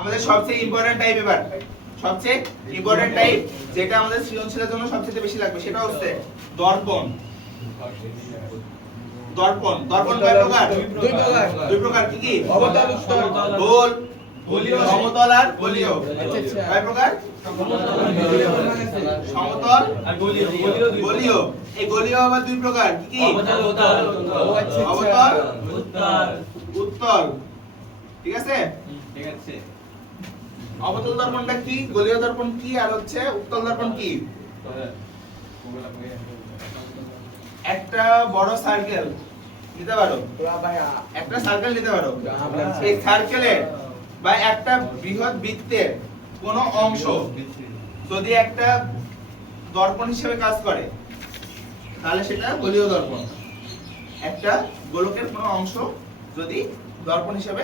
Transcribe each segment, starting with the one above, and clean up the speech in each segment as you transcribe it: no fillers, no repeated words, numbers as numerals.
আমাদের সবচেয়ে important type এবার সবচেয়ে ইম্পর্টেন্ট টাইপ যেটা আমাদের সৃজনশীলের জন্য সবচেয়ে বেশি লাগবে সেটা হচ্ছে দর্পণ। দর্পণ দর্পণ কয় প্রকার? দুই প্রকার। কি কি? অবতল উত্তল। গোল সমতল আর গোলীয়। কয় প্রকার? সমতল আর গোলীয় গোলীয়। এই গোলীয় আবার দুই প্রকার। কি কি? অবতল উত্তল অবতল উত্তল উত্তল। ঠিক আছে? ঠিক আছে। অবতল দর্পণটা কি, গোলীয় দর্পণ কি, আর হচ্ছে উত্তল দর্পণ কি? একটা বড় সার্কেল নিতে পারো, একটা সার্কেল নিতে পারো। এই সার্কেলের বা একটা বৃহৎ বৃত্তের কোন অংশ যদি একটা দর্পণ হিসেবে কাজ করে তাহলে সেটা গোলীয় দর্পণ। একটা গোলকের কোন অংশ যদি দর্পণ হিসেবে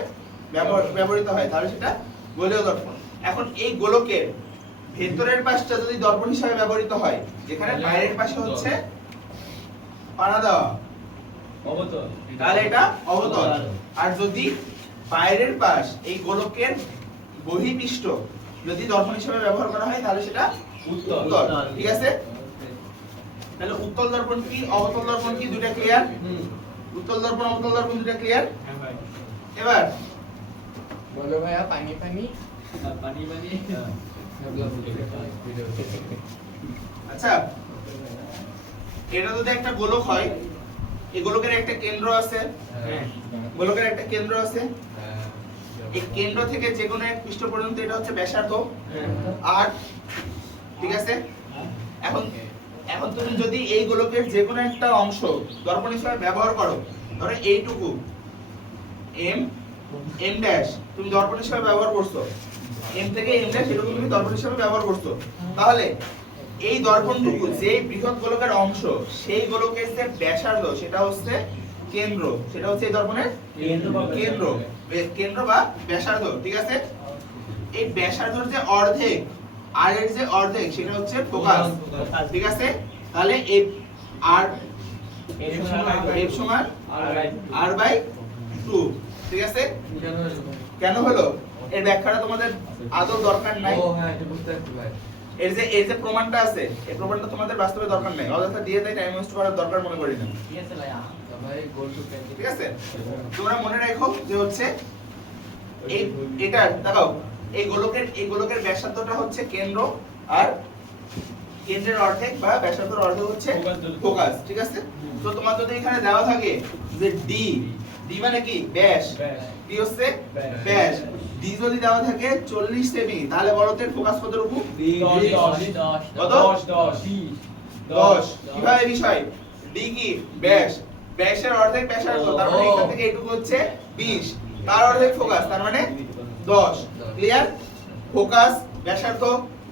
ব্যবহৃত হয় তাহলে সেটা গোলীয় দর্পণ। এখন এই গোলকের ভেতরের পাশটা যদি দর্পণ হিসেবে ব্যবহৃত হয়, যেখানে বাইরের পাশে হচ্ছে পানা দেওয়া, অবতল তাহলে এটা অবতল। আর যদি বাইরের পাশ এই গোলকের বহিঃপৃষ্ঠ যদি দর্পণ হিসেবে ব্যবহার করা হয় তাহলে সেটা উত্তল। উত্তল। ঠিক আছে? তাহলে উত্তল দর্পণ কি, অবতল দর্পণ কি, দুটো ক্লিয়ার? উত্তল দর্পণ অবতল দর্পণ দুটো ক্লিয়ার? হ্যাঁ ভাই। এবার বলো ভাইয়া পানি পানি পানি পানি আচ্ছা, এটা যদি একটা গোলক হয়, এই গোলকের একটা কেন্দ্র আছে, গোলকের একটা কেন্দ্র আছে, এই কেন্দ্র থেকে যে কোনো এক পৃষ্ঠ পর্যন্ত এটা হচ্ছে ব্যাসার্ধ আর, ঠিক আছে? এখন এখন তুমি যদি এই গোলকের যে কোনো একটা অংশ দর্পণ হিসেবে ব্যবহার করো, ধরো এইটুকু এম এম ড্যাশ তুমি দর্পণ হিসেবে ব্যবহার করছো, এম থেকে এম ড্যাশ এটুকু তুমি দর্পণ হিসেবে ব্যবহার করছো, তাহলে এই দর্পণটুকু যে বৃহৎ গোলকের অংশ সেই গোলকের যে ব্যাসার্ধ সেটা হচ্ছে কেন্দ্র, সেটা হচ্ছে এই দর্পণের কেন্দ্র কেন্দ্র বা ব্যাসার্ধ। ঠিক আছে? এই ব্যাসার্ধর যে অর্ধেক আর এর যে অর্ধেক সেটা হচ্ছে ফোকাস। ঠিক আছে? তাহলে এই আর এফ সমান আর বাই 2। ঠিক আছে? কেন হলো এর ব্যাখ্যাটা তোমাদের আদৌ দরকার নাই। এর যে প্রমাণটা আছে এই প্রমাণটা তোমাদের বাস্তবে দরকার নাই, অযথা দিয়ে দেয়, টাইম ওয়েস্ট করার দরকার মনে করি না। ঠিক আছে ভাইয়া। ঠিক আছে? তোমরা মনে রাখো যে হচ্ছে এই এটা দেখাও, এই গোলকের ব্যাসার্ধটা হচ্ছে কেন্দ্র আর কেন্দ্রের অর্ধেক বা ব্যাসার্ধের অর্ধেক হচ্ছে ফোকাস। ঠিক আছে? তো তোমার যদি এখানে দেওয়া থাকে যে ডি, ডি মানে কি ব্যাস, ডি হচ্ছে ব্যাস, ডি যদি দেওয়া থাকে 40 সেমি, তাহলে বলো তো ফোকাস কত রকম? 10। কিভাবে বিষয়? ডি কি ব্যাস, ব্যাসের অর্ধেক ব্যাসার্ধ, তার মানে এখান থেকে এইটুকু হচ্ছে 20, তার অর্ধেক ফোকাস, তার মানে 10। ক্লিয়ার? ফোকাস ব্যাসার্ধ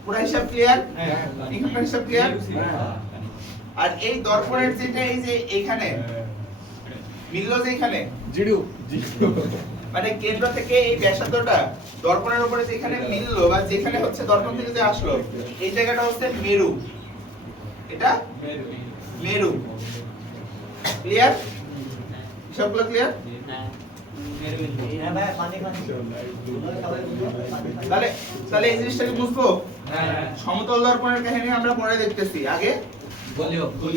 পুরো হিসাব ক্লিয়ার? এখানকার হিসাব ক্লিয়ার? আর এই দর্পণের যেটা এই যে এইখানে মিললো, যে এখানে জিডু মানে কেন্দ্র থেকে এই ব্যাসার্ধটা দর্পণের উপরে যেখানে মিললো বা যেখানে হচ্ছে দর্পণ থেকে যে আসলো, এই জায়গাটা হচ্ছে মেরু, এটা মেরু। ক্লিয়ার? সবগুলো ক্লিয়ার? তাহলে তাহলে এই জিনিসটাকে বুঝবো। সমতল দর্পণের কাহিনী আমরা পরে দেখতেছি, আগে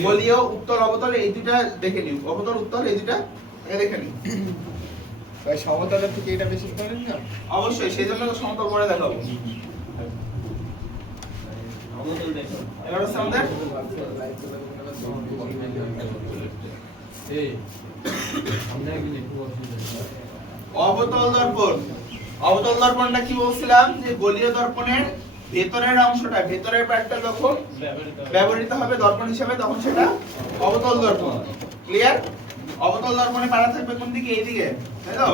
গোলীয় উত্তল অবতল এই দুইটা দেখে নিও, অবতল উত্তল এই দুইটা আগে দেখে নিও। ভাই সমতলের থেকে এটা বেশি করেন না? অবশ্যই, সেই জন্য তো সমতল পরে দেখাবো। এবার হচ্ছে আমাদের অবতল দর্পণ। অবতল দর্পণটা কি বলছিলাম, যে গোলীয় দর্পণের ভেতরের অংশটা, ভেতরের পার্টটা যখন ব্যবহৃত হবে দর্পণ হিসেবে তখন সেটা অবতল দর্পণ। ক্লিয়ার? অবতল দর্পণে পাড়া থাকবে কোন দিকে? এইদিকে, তাই তো?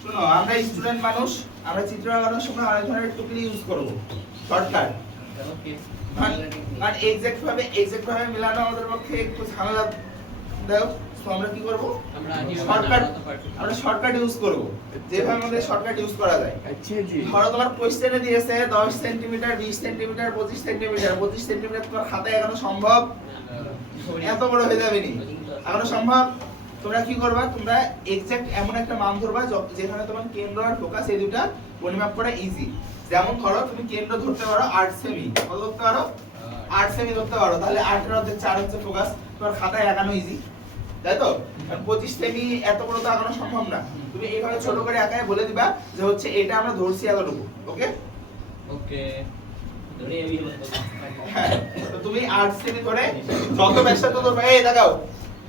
শুনো, আমরা স্টুডেন্ট মানুষ, আমরা চিত্র আঁকানোর সময় অনেক ধরনের টুকলি ইউজ করব, শর্টকাট। মানে এক্সাক্ট ভাবে মেলানো আমাদের পক্ষে একটু ঝামেলা দাও, তো আমরা কি করব? আমরা শর্টকাট ইউজ করব, যেভাবে আমাদের শর্টকাট ইউজ করা যায়। আচ্ছা জি। ধরো তোমার কোশ্চেনে দিয়েছে 10 সেন্টিমিটার, 20 সেন্টিমিটার, 25 সেন্টিমিটার, 25 সেন্টিমিটার তোমার খাতায় এখনো সম্ভব? এত বড় হয়ে যাবে নি, এখনো সম্ভব? তোমরা কি করবা, তোমরা এক্সাক্ট এমন একটা মান ধরবা যেখানে তোমার কেন্দ্র আর ফোকাস এই দুটো পরিমাপ করা ইজি। যেমন ধরো তুমি কেন্দ্র ধরতে পারো 8 সেমি, কত ধরতে পারো 8 সেমি ধরতে পারো, তাহলে 8 এর অর্ধেক 4 হচ্ছে ফোকাস, তোমার খাতায় আঁকানো ইজি, তাই তো? কারণ 25 সেমি এত বড় তো আঁকানো সম্ভব না, তুমি এইভাবে ছোট করে আঁকায় বলে দিবা যে হচ্ছে এটা আমরা ধরছি এতটুকু। ওকে ওকে ধরে এই হ্যাঁ, তো তুমি 8 সেমি ধরে যত ব্যাসার্ধ ধরবে, এই দেখাও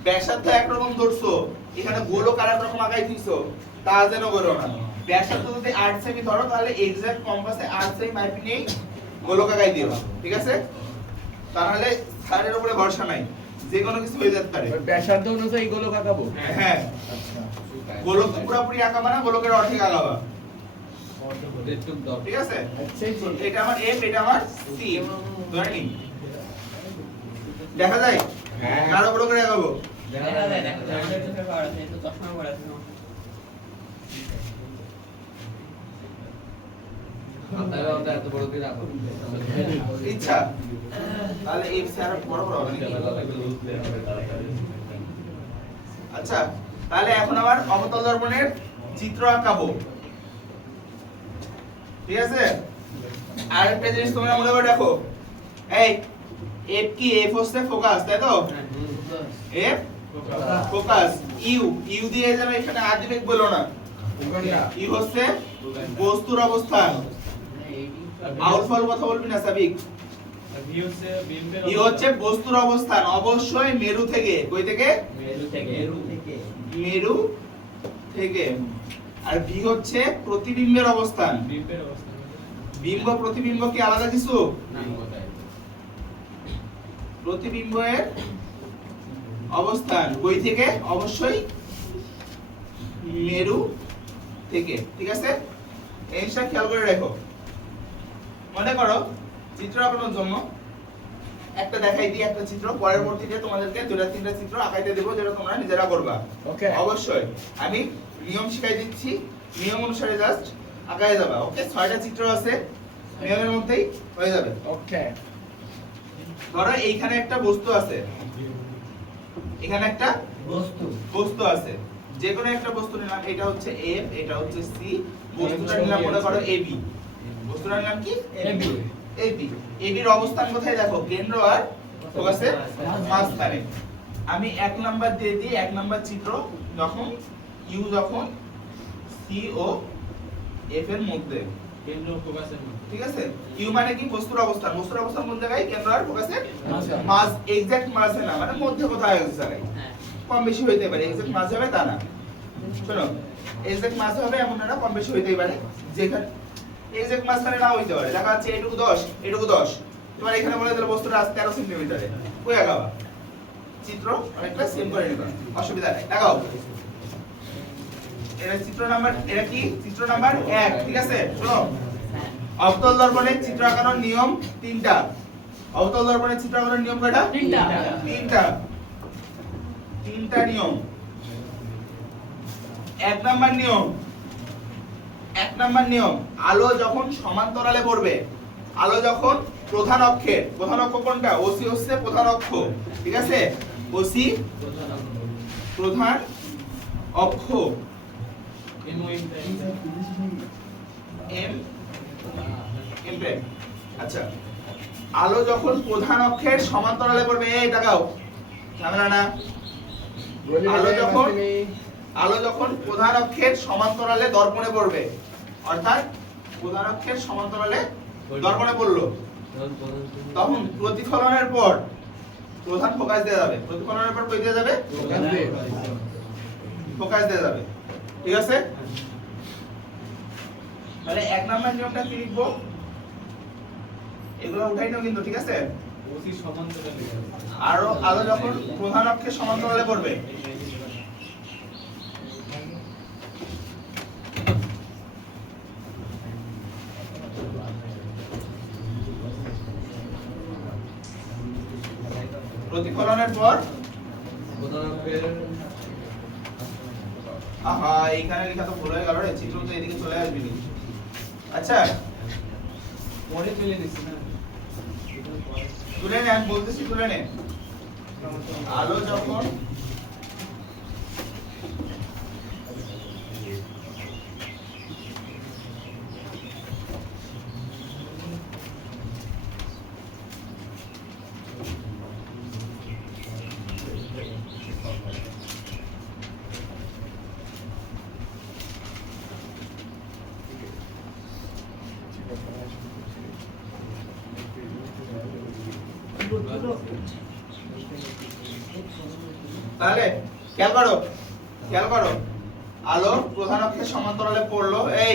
ব্যাসার্ধ একরকম ধরছো, এখানে গোলক আর একরকম আঁকাই দিছো, তা যেন করো না। ব্যাসার্ধ যদি 8 সেমি ধরো তাহলে এক্সাক্ট কম্পাসে 8 সেমি মাপি নেই গোলক আঁকাই দিও, ঠিক আছে? তাহলে স্যারের উপরে ভরসা নাই, যে কোনো কিছু হয়ে যেতে পারে। ব্যাসার্ধ অনুযায়ী গোলক আঁকাবো। হ্যাঁ, আচ্ছা গোলক তো পুরোপুরি আঁকাবা না, গোলকের অর্ধেক আঁকাবা, ঠিক আছে? এটা আমার এফ, এটা আমার সি, ধরে নিন। দেখা যায়? হ্যাঁ। কারো বড় করে আঁকাবো। দেখা যায় দেখা যায় আমাদের তো পেপার আছে তো চশমা পড়া আছে ইচ্ছা তাহলে এই স্যার বড় বড় হবে নাকি? আচ্ছা, তাহলে এখন আবার অবতল দর্পণের চিত্র আঁকাবো, ঠিক আছে? আর একটা জিনিস তোমরা মনে করে রাখো, এই এফ কি, এফ হচ্ছে ফোকাস, তাই তো? এফ ফোকাস, ইউ ইউ দিয়ে যাবে, এখানে আদিবেগ বলো না, ইউ হচ্ছে বস্তুর অবস্থান। আউল ফল কথা বলবি না সাবিক। ইউ হচ্ছে বস্তুর অবস্থান, অবশ্যই মেরু থেকে। কই থেকে? মেরু থেকে। আর ভি হচ্ছে প্রতিবিম্বের অবস্থান। বিম্ব প্রতিবিম্ব কি আলাদা কিছু? প্রতিবিম্বের অবস্থান কই থেকে? অবশ্যই মেরু থেকে, ঠিক আছে? এই জিনিসটা খেয়াল করে রাখো। মনে করো চিত্র আঁকানোর জন্য একটা দেখাই দিই, একটা চিত্র, পরবর্তীতে তোমাদেরকে দুটা তিনটা চিত্র আঁকাইতে দেব যেটা তোমরা নিজেরা করবা। ওকে, অবশ্যই আমি নিয়ম শিখাই দিচ্ছি, নিয়ম অনুসারে জাস্ট আঁকায় যাবা। ওকে, 6টা চিত্র আছে, নিয়মের মধ্যেই হয়ে যাবে। ওকে, ধরো এইখানে একটা বস্তু আছে, এখানে একটা বস্তু আছে, যে কোনো একটা বস্তু নিলাম, এটা হচ্ছে এফ, এটা হচ্ছে সি, বস্তুটা নিলাম মনে করো এবি, বস্তুটার নাম কি? এবি। এবি এবির অবস্থান কোথায় দেখো? কেন্দ্র আর ফোকাসের মাঝখানে। আমি 1 নাম্বার দিয়ে দিই, 1 নাম্বার চিত্র, যখন ইউ যখন সি ও এফ এর মধ্যে, কেন্দ্র ফোকাসের মধ্যে, ঠিক আছে? ইউ মানে কি? বস্তুর অবস্থান, বস্তুর অবস্থান কোন জায়গায়? কেন্দ্র আর ফোকাসের মাঝ, এক্সাক্ট মাঝে না, মানে মধ্যে কোথাও এক জায়গায়, কম বেশি হইতে পারে, এক্সাক্ট মাঝে হবে তা না। শোনো, এক্সাক্ট মাঝে হবে এমন না, কম বেশি হইতেই পারে, যেখানে এক্সাক্ট মাঝখানে না হইতে পারে। দেখা যাচ্ছে এটুকু 10, এটুকু 10, তোমার এখানে বলে দিলে বস্তুটা আছে 13 সেন্টিমিটারে, কই আগাবা? চিত্র অনেকটা সেম করে নিবা, অসুবিধা নাই। দেখাও, এটা চিত্র নাম্বার, এটা কি? চিত্র নাম্বার 1, ঠিক আছে? শোনো, অবতল দর্পণের চিত্র আঁকানোর নিয়ম 3টা। অবতল দর্পণের চিত্র আঁকানোর নিয়ম কয়টা? 3টা নিয়ম। 1 নাম্বার নিয়ম, 1 নাম্বার নিয়ম, আলো যখন সমান্তরালে পড়বে, আলো যখন প্রধান অক্ষের, প্রধান অক্ষ কোনটা? ওসি হচ্ছে প্রধান অক্ষ, ঠিক আছে? ওসি প্রধান অক্ষ, এম এম প্রাইম। আচ্ছা, আলো যখন প্রধান অক্ষের সমান্তরালে পড়বে, এই তাকাও, ঝামেলা না। আলো যখন প্রধান অক্ষের সমান্তরালে দর্পণে পড়বে, অর্থাৎ প্রধান অক্ষের সমান্তরালে দর্পণে পড়লো, তখন প্রতিফলনের পর প্রধান ফোকাস দেয়া যাবে, প্রতিফলনের পর কই দেয়া যাবে? ফোকাস দেয়া যাবে, ঠিক আছে? তাহলে 1 নাম্বার নিয়মটা কি লিখবো? এগুলো উঠাই নাও কিন্তু, ঠিক আছে? ওসি সমান্তরালে, আর আলো যখন প্রধান অক্ষের সমান্তরালে পড়বে, প্রতিফলনের পর আহা, এইখানে লেখা তো ভুল হয়ে গেল রে, চিত্র তো এদিকে চলে আসবে নি। আচ্ছা, পরে চলে দিছি না, তুলে নে, আমি বলতেছি তুলে নে। আলো যখন তাহলে খেয়াল করো আলো প্রধান অক্ষের সমান্তরালে পড়লো। এই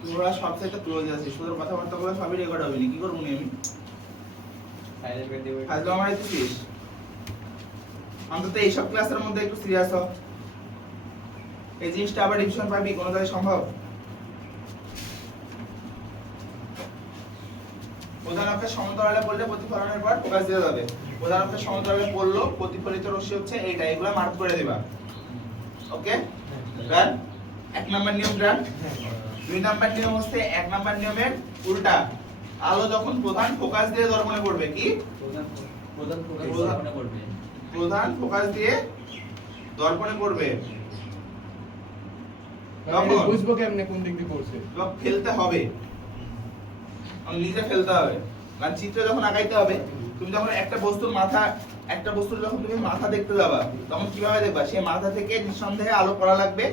তোরা সবচেয়ে ক্লোজ আছিস, তোদের কথাবার্তা গুলো সবই রেকর্ড হবে, কি করবো আমি সাইলেন্ট করে দেব। আজকে আমার দিছিস অন্তত এইসব ক্লাসের মধ্যে একটু সিরিয়াস হ। এই জিনিসটা আবার রিভিশন পাবি কোনো জায়গায় সম্ভব? প্রধান অক্ষের সমান্তরালে পড়লে প্রতিফলনের পর ফোকাস দিয়ে যাবে। প্রধান অক্ষের সমান্তরালে পড়লো প্রতিফলিত রশ্মি হচ্ছে এইটা, এগুলা মার্ক করে দিবা। ওকে ডান। 1 নাম্বার নিয়ম ডান। 2 নাম্বার নিয়ম হচ্ছে 1 নাম্বার নিয়মের উল্টা। আলো যখন প্রধান ফোকাস দিয়ে দর্পণে পড়বে, কি প্রধান ফোকাস প্রধান- করবে। প্রধান ফোকাস দিয়ে দর্পণে পড়বে আমি তখন বুঝবো কেমনে কোন দিক দিয়ে পড়ছে? তোমাকে ফেলতে হবে, নিজে ফেলতে হবে। কারণ চিত্র যখন আঁকাইতে হবে, তুমি যখন একটা বস্তুর যখন তুমি মাথা দেখতে যাবা, তখন কিভাবে দেখবা? সেই মাথা থেকে নিঃসন্দেহে আলো পড়া লাগবে,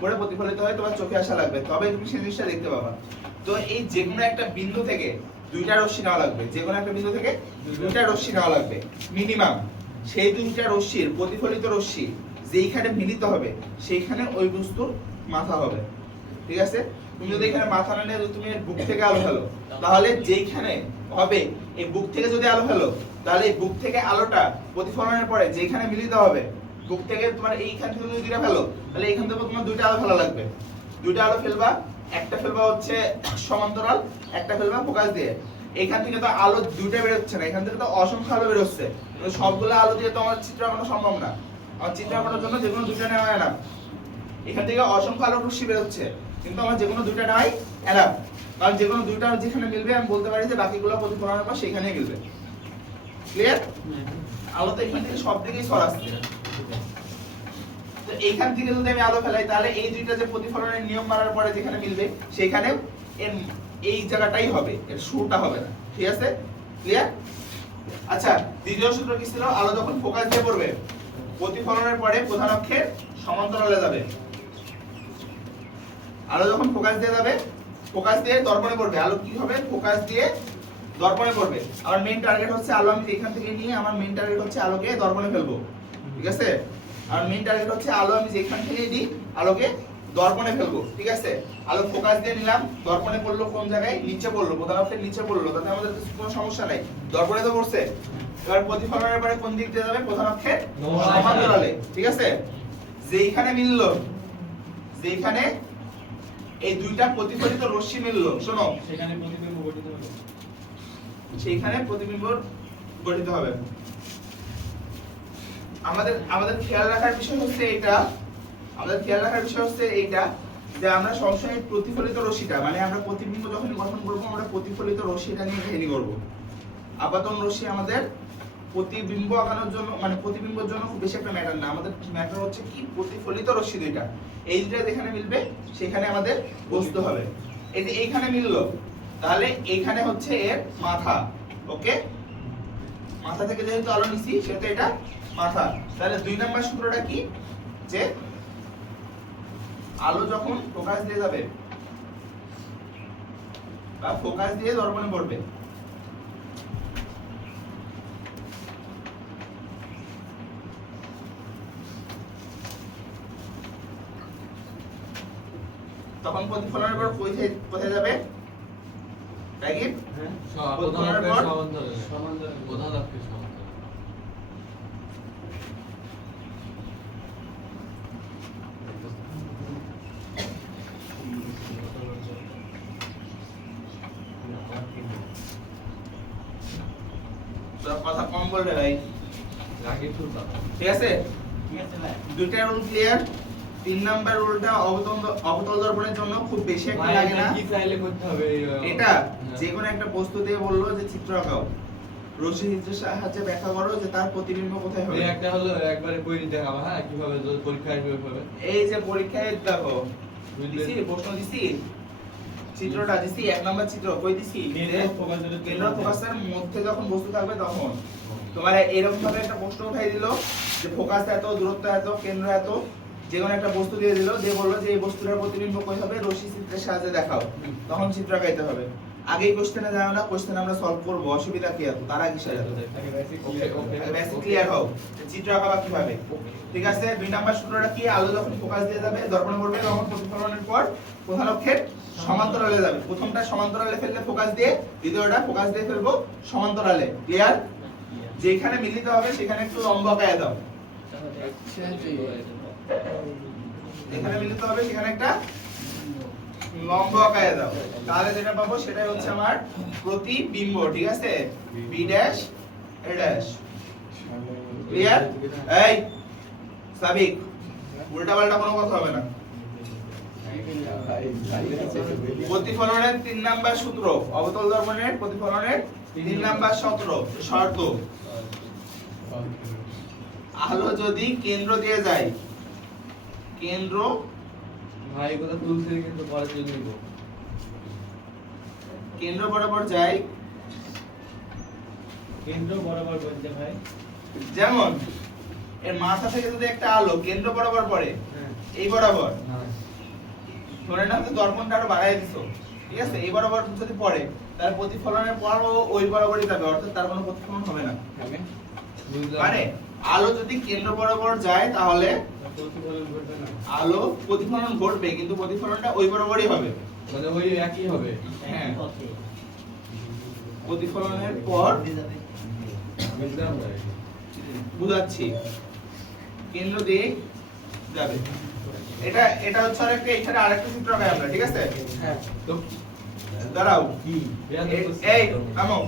পড়ে প্রতিফলিত হয়ে তোমার চোখে আসা লাগবে, তবে তুমি সেই জিনিসটা দেখতে পাবা। তো এই যে কোনো একটা বিন্দু থেকে দুইটা রশ্মি নেওয়া লাগবে, যে কোনো একটা বিন্দু থেকে দুইটা রশ্মি নেওয়া লাগবে মিনিমাম। সেই দুইটা রশ্মির প্রতিফলিত রশ্মি যেইখানে মিলিত হবে সেইখানে ওই বস্তুর মাথা হবে। ঠিক আছে? তুমি যদি এখানে মাথা না নিয়ে যদি তুমি বুক থেকে আলো ফেলো, তাহলে যেইখানে হবে এই বুক থেকে যদি আলো ফেলো, তাহলে এই বুক থেকে আলোটা প্রতিফলনের পরে যেখানে মিলিত হবে, বুক থেকে তোমার এইখান থেকে যদি দুইটা ফেলো, তাহলে এইখান থেকে তোমার দুইটা আলো ফেলা লাগবে। দুইটা আলো ফেলবা, একটা ফেলবা হচ্ছে সমান্তরাল, একটা ফেলবা ফোকাস দিয়ে। এখান থেকে তো আলো দুইটা বের হচ্ছে না, এখান থেকে তো অসংখ্য আলো বের হচ্ছে। সবগুলো আলো দিয়ে তো আমার চিত্র আঁকানো সম্ভব না। আমার চিত্র আঁকানোর জন্য যেকোনো দুইটা নেওয়া হয় না। এখান থেকে অসংখ্য আলো রশ্মি বের হচ্ছে, কিন্তু আমার যেকোনো দুইটা নেওয়াই এলাম। কারণ যেকোনো দুইটা যেখানে মিলবে আমি বলতে পারি যে বাকিগুলো প্রতিফলনের পর সেখানেই মিলবে। ক্লিয়ার? আলো তো এখান থেকে সব দিকেই ছড়াচ্ছে। তো এইখান থেকে যদি আমি আলো ফেলাই, তাহলে এই দুইটা যে প্রতিফলনের নিয়ম মানার পরে যেখানে মিলবে সেখানে এই জায়গাটাই হবে, এর শুরুটা হবে না। ঠিক আছে? ক্লিয়ার? আচ্ছা, দ্বিতীয় সূত্র কি ছিল? আলো যখন ফোকাস দিয়ে পড়বে প্রতিফলনের পরে প্রধান অক্ষের সমান্তরালে যাবে। আলো যখন ফোকাস দিয়ে যাবে, ফোকাস দিয়ে দর্পণে পড়বে। আলো কি হবে? ফোকাস দিয়ে দর্পণে পড়বে। আমার মেইন টার্গেট হচ্ছে আলো আমি এখান থেকে নিয়ে আমার মেইন টার্গেট হচ্ছে আলোকে দর্পণে ফেলবো। ঠিক আছে? আর মেইন টার্গেট হচ্ছে আলো আমি যেখান থেকে দিই আলোকে দর্পণে ফেলবো। ঠিক আছে? আলো ফোকাস দিয়ে নিলাম, দর্পণে পড়লো কোন জায়গায়? নিচে পড়লো, প্রধান অক্ষের নিচে পড়লো, তাতে আমাদের কোনো সমস্যা নাই, দর্পণে তো পড়ছে। এবার প্রতিফলনের পরে কোন দিক দিয়ে যাবে? প্রধান অক্ষের সমান্তরালে। ঠিক আছে? যেইখানে মিললো, যেইখানে এই দুইটা প্রতিফলিত রশ্মি মিললো, শোনো, সেখানে প্রতিবিম্ব গঠিত হবে। সেইখানে প্রতিবিম্ব গঠিত হবে। আমাদের খেয়াল রাখার বিষয় হচ্ছে এইটা, যে আমরা সবসময় প্রতিফলিত রশ্মিটা, মানে আমরা প্রতিবিম্ব যখন গঠন করবো আমরা প্রতিফলিত রশ্মিটা নিয়ে কাহিনী করবো। আপাতন রশ্মি আমাদের প্রতিবিম্ব আঁকানোর জন্য, মানে প্রতিবিম্বের জন্য খুব বেশি একটা ম্যাটার না। আমাদের ম্যাটার হচ্ছে কি প্রতিফলিত রশ্মি দুইটা, এই দুইটা যেখানে মিলবে সেখানে আমাদের বস্তু হবে। এই যে এইখানে মিললো, তাহলে এইখানে হচ্ছে এর মাথা। ওকে, মাথা থেকে যেহেতু আলো নিছি সেহেতু এটা মাথা। তাহলে 2 নাম্বার সূত্রটা কি? যে আলো যখন ফোকাস দিয়ে যাবে বা ফোকাস দিয়ে দর্পণে পড়বে, তখন প্রতিফলনের পর কোথায় যাবে? রাইট? প্রতিফলনের পর তোরা কথা কম বলবে ভাই। ঠিক আছে? দুইটা রুল ক্লিয়ার। 3 নাম্বার রুলটা অবতল দর্পণের জন্য খুব বেশি একটা লাগে না। কি চাইলে করতে হবে? এটা যে কোনো একটা বস্তু দিয়ে বললো যে চিত্র আঁকাও, রশ্মি চিত্রের সাহায্যে ব্যাখ্যা করো যে তার প্রতিবিম্ব কোথায় হবে। এই একটা হলো একবারে কইরি দেখাবো, হ্যাঁ কিভাবে পরীক্ষায় কিভাবে হবে। এই যে পরীক্ষায় দেখো বুঝলে? দিছি, প্রশ্ন দিছি, চিত্রটা দিছি, 1 নাম্বার চিত্র কই দিছি? কেন্দ্র ফোকাসের মধ্যে যখন বস্তু থাকবে তখন তোমার এরকম ভাবে একটা প্রশ্ন উঠাই দিল যে ফোকাস এত, দূরত্ব এত, কেন্দ্র এত, যে কোনো একটা বস্তু দিয়ে দিল, দিয়ে বললো যে এই বস্তুটার প্রতিবিম্ব কই হবে, রশ্মি চিত্রের সাহায্যে দেখাও। তখন চিত্র আঁকাইতে হবে। আগেই কোশ্চেনে যাও না, কোশ্চেন আমরা সলভ করব, অসুবিধা কি আছে তার আগে সেটা বেসিক ক্লিয়ার হও। চিত্র আঁকাবা কিভাবে, ঠিক আছে? 2 নাম্বার সূত্রটা কি? আলো যখন ফোকাস দিয়ে যাবে দর্পণে পড়বে তখন প্রতিফলনের পর প্রধান অক্ষের সমান্তরালে যাবে। প্রথমটা সমান্তরালে ফেললে ফোকাস দিয়ে, দ্বিতীয়টা ফোকাস দিয়ে ফেলবো সমান্তরালে। ক্লিয়ার? যেখানে মিলিত হবে সেখানে একটু লম্ব আঁকায় দাও। যেখানে মিলিত হবে সেখানে একটা লম্ব আঁকায় দাও, তাহলে যেটা পাবো সেটাই হচ্ছে আমার প্রতিবিম্ব। ঠিক আছে? B dash A dash. Clear? এই সাবিক, উল্টা পাল্টা কোনো কথা হবে না। প্রতিফলনের 3 নাম্বার সূত্র, অবতল দর্পণের প্রতিফলনের 3 নাম্বার শর্ত, আলো যদি কেন্দ্র দিয়ে যায়, কেন্দ্র ভাই কথা তুলছে কিন্তু পরে তুলে নিব। কেন্দ্র বরাবর যায়, কেন্দ্র বরাবর বলতে ভাই, যেমন এর মাথা থেকে যদি একটা আলো কেন্দ্র বরাবর পড়ে, হ্যাঁ এই বরাবর, হ্যাঁ ধরে নাও যে দর্পণটা আরো বাড়ায় দিছো, ঠিক আছে? এই বরাবর যদি পড়ে তাহলে প্রতিফলনের পর ওই বরাবরই যাবে, অর্থাৎ তার কোনো প্রতিফলন হবে না। বুঝলাম। মানে আলো যদি কেন্দ্র বরাবর যায় তাহলে প্রতিফলন ঘটবে না। আলো প্রতিফলন ঘটবে, কিন্তু প্রতিফলনটা ওই বরাবরই হবে। মানে ওই একই হবে। হ্যাঁ, প্রতিফলনের পর বুঝলাম ভাই। বুঝাচ্ছি, কেন্দ্র দিয়ে যাবে। এটা হচ্ছে আরেকটা, এখানে আরেকটা সূত্র পাই আমরা, ঠিক আছে? হ্যাঁ তো দাঁড়াও, কি এই থামো,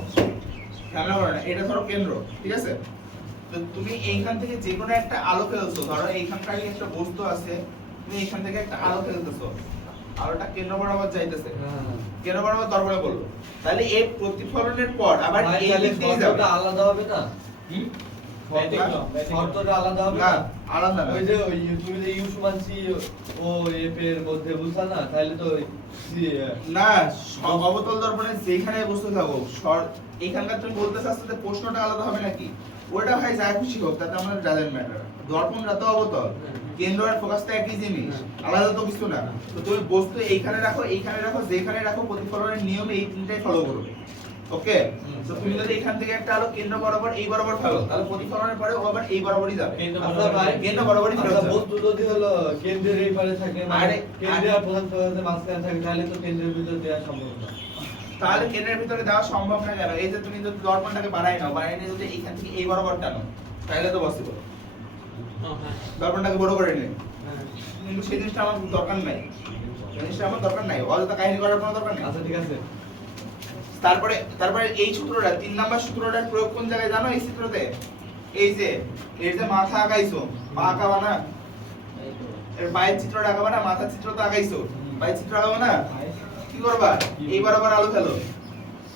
ঝামেলা করো না। এটা ধরো কেন্দ্র, ঠিক আছে? তো তুমি এইখান থেকে যে কোনো একটা আলো ফেলছো, ধরো এইখানকার একটা বস্তু আছে, তুমি এইখান থেকে একটা আলো ফেলতেছো, আলোটা কেন্দ্র বরাবর যাইতেছে, হ্যাঁ কেন্দ্র বরাবর দর্পণে পড়লো, তাহলে এই প্রতিফলনের পর আবার ভাই এই তাহলে দিক দিয়ে যাবে। শর্তটা আলাদা হবে না? হুম? শর্তটা আলাদা হবে না, না? আলাদা না। ওই যে ওই তুমি যে ইউ সমান সি ও এফ এর মধ্যে বুঝছা না, তাহলে তো না, অবতল দর্পণে যেখানে বস্তু থাকুক, এইখানকার তুমি বলতে চাচ্ছো যে প্রশ্নটা আলাদা হবে নাকি? ওটা হয় যা খুশি হোক, তাতে আমাদের ডাজেন্ট ম্যাটার। দর্পণটা তো অবতল, কেন্দ্র আর ফোকাসটা একই জিনিস, আলাদা তো কিছু না। তো তুমি বস্তু এইখানে রাখো, এইখানে রাখো, যেখানে রাখো, প্রতিফলনের নিয়ম এই তিনটাই ফলো করবে। ওকে? তো তুমি যদি এখান থেকে একটা আলো কেন্দ্র বরাবর এই বরাবর ফেলো, তাহলে প্রতিফলনের পরে ও আবার এই বরাবরই যাবে। আচ্ছা ভাই, কেন্দ্র বরাবরই ফেরত যাবে। বস্তু যদি হলো কেন্দ্রের এই পারে থাকে, মানে আরে, কেন্দ্রে আর প্রধান ফোকাসের মাঝখানে থাকে, তাহলে তো কেন্দ্রের ভিতর দেওয়া সম্ভব না। তাহলে কেন্দ্রের ভিতরে দেওয়া সম্ভব না কেন? এই যে তুমি যদি দর্পণটাকে বাড়াই নাও, বাড়াই নিয়ে যদি এইখান থেকে এই বরাবর টানো, তাহলে তো পসিবল। দর্পণটাকে বড় করে নিন, কিন্তু সেই জিনিসটা আমার দরকার নাই, জিনিসটা আমার দরকার নাই, অযথা কাহিনী করার কোনো দরকার নেই। আচ্ছা ঠিক আছে। তারপরে এই সূত্রটা 3 নাম্বার সূত্রটার প্রয়োগ কোন জায়গায় জানো? এই সূত্রতে, এই যে এর যে মাথা আঁকাইছো, পা আঁকাবা না, এর পায়ের চিত্রটা আঁকাবা না, মাথার চিত্র তো আঁকাইছো, পায়ের চিত্র আঁকাবা না, কি করবা? এই বরাবর আলো ফেলো,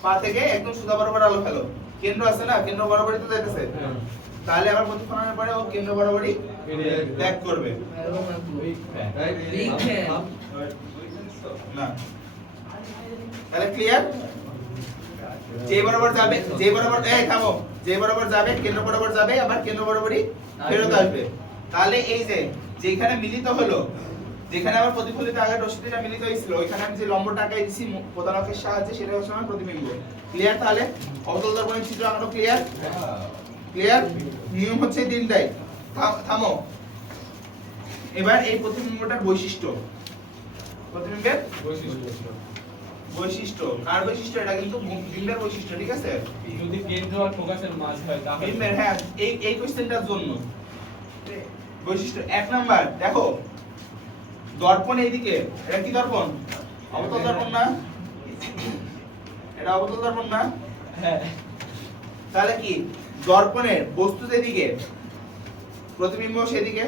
পা থেকে একদম সোজা বরাবর আলো ফেলো, কেন্দ্র আছে না, কেন্দ্র বরাবরই তো যাইতেছে, তাহলে আবার প্রতিফলনের পরে ও কেন্দ্র বরাবরই ব্যাক করবে না। তাহলে ক্লিয়ার? যে বরাবর যাবে, যে বরাবর, এই থামো, যে বরাবর যাবে কেন্দ্র বরাবর যাবে, আবার কেন্দ্র বরাবরই ফেরত আসবে। তাহলে এই যে যেখানে মিলিত হলো, যেখানে আবার প্রতিফলিত আগের রশ্মিটা মিলিত হয়েছিল, ওইখানে আমি যে লম্বটা আঁকাই দিছি প্রধান অক্ষের সাহায্যে, সেটা হচ্ছে আমার প্রতিবিম্ব। ক্লিয়ার? তাহলে অবতল দর্পণের চিত্র আঁকানো ক্লিয়ার? ক্লিয়ার? নিয়ম হচ্ছে তিনটাই। থামো, এবার এই প্রতিবিম্বটার বৈশিষ্ট্য, প্রতিবিম্বের বৈশিষ্ট্য, কার বৈশিষ্ট্য? এটা কিন্তু বিম্বের বৈশিষ্ট্য, ঠিক আছে? যদি কেন্দ্র আর ফোকাসের মাঝ হয় তাহলে বিম্বের, হ্যাঁ, এই কোশ্চেনটার জন্য বৈশিষ্ট্য 1 নাম্বার দেখো, দর্পণ এইদিকে, এটা কি দর্পণ? অবতল দর্পণ না? এটা অবতল দর্পণ না? হ্যাঁ তাহলে কি দর্পণের বস্তু যেদিকে, প্রতিবিম্ব সেদিকে,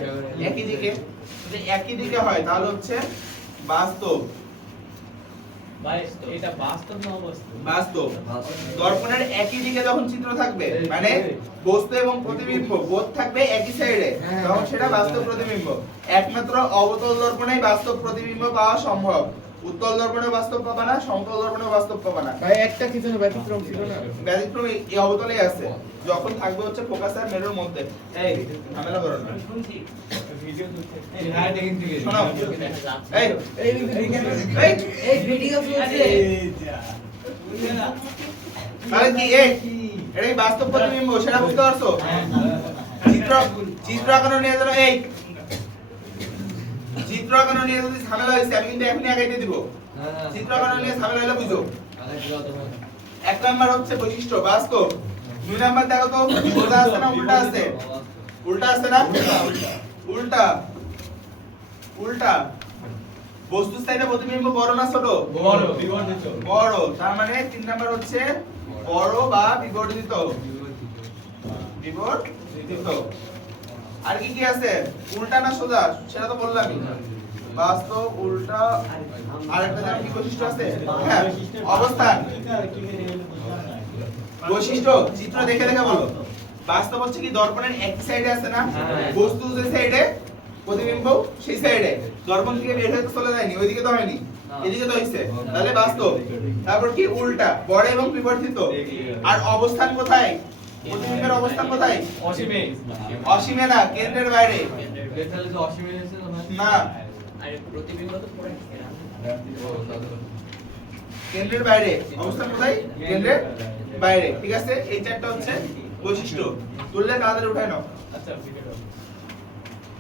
একই দিকে। যদি একই দিকে হয় তাহলে হচ্ছে বাস্তব। ভাই এটা বাস্তব না অবাস্তব? বাস্তব। দর্পণের একই দিকে যখন চিত্র থাকবে, মানে বস্তু এবং প্রতিবিম্ব বোধ থাকবে একই সাইডে, তখন সেটা বাস্তব প্রতিবিম্ব। একমাত্র অবতল দর্পণেই বাস্তব প্রতিবিম্ব পাওয়া সম্ভব। উত্তল দর্পণে বাস্তব পাবা না, সমতল দর্পণে বাস্তব পাবা না। ভাই একটা কিছু না, ব্যতিক্রম ছিল না? ব্যতিক্রম এই অবতলেই আছে, যখন থাকবে হচ্ছে ফোকাস আর মেরুর মধ্যে। এই ঝামেলা করো না। ভিডিও করতে এই হ্যাঁ টেকিং থেকে শোনো, এই এই এই এই ভিডিও চলছে। তাহলে কি এটা কি বাস্তব প্রতিবিম্ব সেটা বুঝতে পারছো? চিত্র চিত্র আঁকানো নিয়ে ধরো এই চিত্র আঁকানো নিয়ে যদি ঝামেলা হয়েছে আমি কিন্তু এখনই আগাইতে দিব। চিত্র আঁকানো নিয়ে ঝামেলা হলে বুঝো। এক নাম্বার হচ্ছে বৈশিষ্ট্য বাস্তব। দুই নাম্বার দেখো তো সোজা আছে না উল্টা আছে? উল্টা আছে না? উল্টা উল্টা বস্তু সাইডে প্রতিবিম্ব বড় না ছোট? বড় বিবর্ধিত বড়। তার মানে তিন নাম্বার হচ্ছে বড় বা বিবর্ধিত। বিবর্ধিত। আর কি কি আছে? উল্টা না সোজা সেটা তো বললামই। বাস্তব উল্টা আর একটা জানি কি বৈশিষ্ট্য আছে? হ্যাঁ অবস্থান। বৈশিষ্ট্য চিত্র দেখে দেখে বলো। বাস্তব হচ্ছে কি দর্পণের এক সাইডে আছে না? বস্তু যে সাইডে প্রতিবিম্ব সেই সাইডে। দর্পণ থেকে বের হয়ে তো চলে যায়নি, ওইদিকে তো হয়নি, এদিকে তো হইছে। তাহলে বাস্তব। তারপর কি উল্টা বড় এবং বিবর্ধিত। আর অবস্থান কোথায়? প্রতিবিম্বের অবস্থান কোথায়? অসীমে অসীমে না, কেন্দ্রের বাইরে। তাহলে যে অসীমে এসে না, আরে প্রতিবিম্ব তো পড়ে থাকে না। কেন্দ্রের বাইরে। অবস্থান কোথায়? কেন্দ্রের বাইরে। ঠিক আছে, এই চারটা হচ্ছে বৈশিষ্ট্য। তুললে তাড়াতাড়ি উঠায় নাও। আচ্ছা